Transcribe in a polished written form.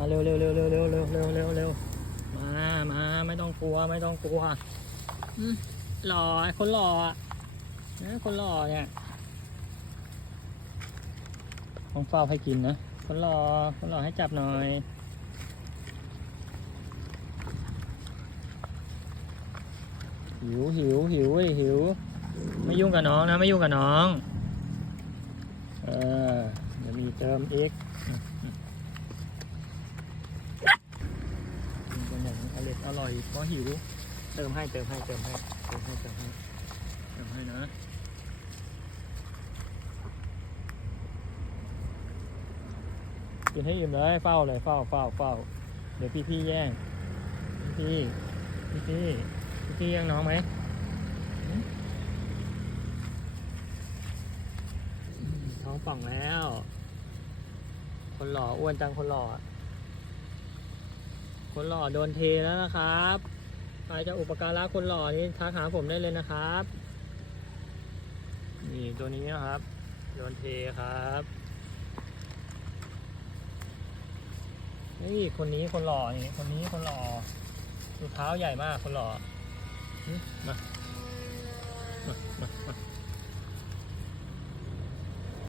มาเร็วเร็วเร็วเร็วเร็วเร็วเร็วเร็วเร็วมาไม่ต้องกลัวไม่ต้องกลัวหล่อคนหล่อนะคนหล่อเนี่ยของเฝ้าให้กินนะคนหล่อให้จับหน่อยหิวไม่ยุ่งกับน้องนะไม่ยุ่งกับน้องเดี๋ยวมีเติมอีกเป็นอย่างอร่อยเพราะหิวเติมให้นะกินให้อิ่มเลยเฝ้าเลยเฝ้าเดี๋ยวพี่แย่งพี่แย่งน้องไหมท้องป่องแล้วคนหล่ออ้วนจังคนหล่อโดนเทแล้วนะครับใครจะอุปการะคนหล่อนี้ทักหาผมได้เลยนะครับนี่ตัวนี้นะครับโดนเทครับนี่คนนี้คนหล่อนี่คนนี้คนหล่อดูเท้าใหญ่มากคนหล่อมา